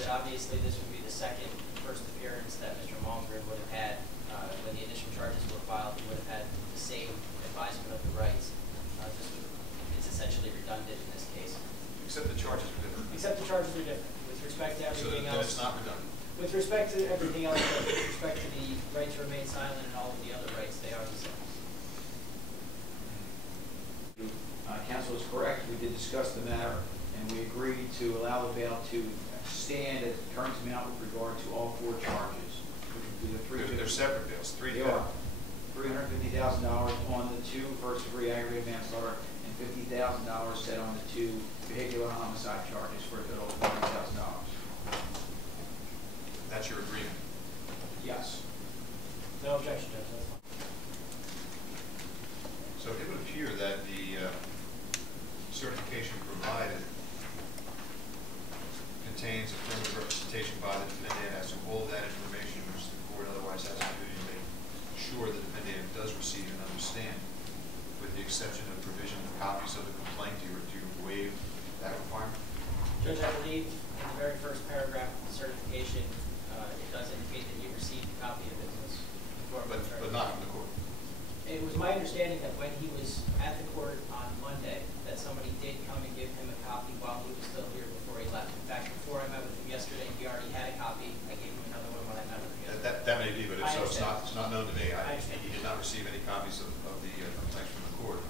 that obviously this would be the first appearance that Mr. Malmgren would have had when the initial charges were filed. He would have had the same advisement of the rights. It's essentially redundant in this case. Except the charges are different. Except the charges are different. With respect to everything else. So then else. it's not redundant. With respect to everything else, with respect to the right to remain silent and all of the other rights, they are the same. Counsel is correct. We did discuss the matter, and we agreed to allow the bail to stand at the current amount with regard to all four charges. They're separate bills. They are $350,000 on the two first-degree aggravated manslaughter and $50,000 set on the two vehicular homicide charges for a total of $40,000. That's your agreement? Yes. No objection, Judge. That's fine. So it would appear that the certification provided contains affirmative representation by the defendant as to all that information which the court otherwise has a duty to make sure the defendant does receive and understand, with the exception of provision of copies of the complaint. Do you waive that requirement? Judge, I believe in the very first paragraph of the certification, it does indicate that he received a copy of it. But not from the court. It was my understanding that when he was at the court on Monday, that somebody did come and give him a copy while he was still here before he left. In fact, before I met with him yesterday, he already had a copy. I gave him another one when I met with him yesterday. That may be, but if so, it's not known to me. I understand. He did not receive any copies of the complaints from the court.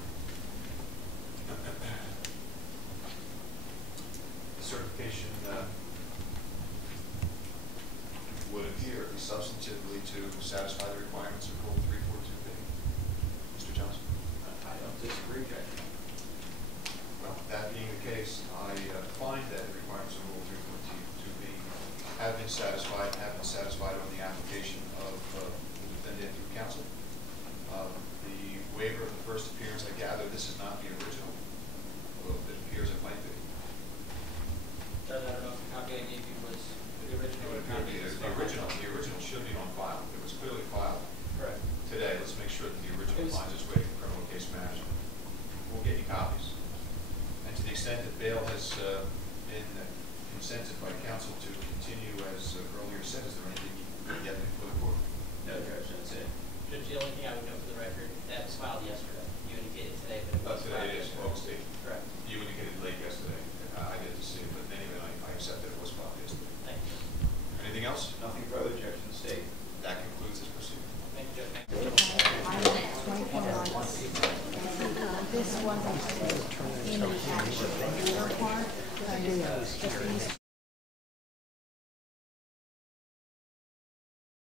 The certification would appear substantively to satisfy the requirements of Rule 342B. Mr. Johnson? I don't disagree, Judge. Well, that being the case, I find that the requirements of Rule 342B have been satisfied on the application of the defendant through counsel. The waiver of the first appearance, I gather this is not the original, although it appears it might be. Judge, I don't know if the copy I gave you was the original. The original should be on file. It was clearly filed. Correct. Today, let's make sure that the original finds its way to criminal case management. We'll get you copies. And to the extent that bail has been consented by counsel to continue, as earlier said, is there anything you can get before the court? No, Judge, that's it. Judge, the only thing I would note for the record, that was filed yesterday. You indicated today, but it was Today filed it is yesterday. August 8th. Correct. You indicated late yesterday. I did to see it, but anyway, I accept that it was filed yesterday. Thank you. Anything else? Nothing further, Judge, from the state. That concludes this proceeding. Thank you, Judge. Thank you. This one in the actual part.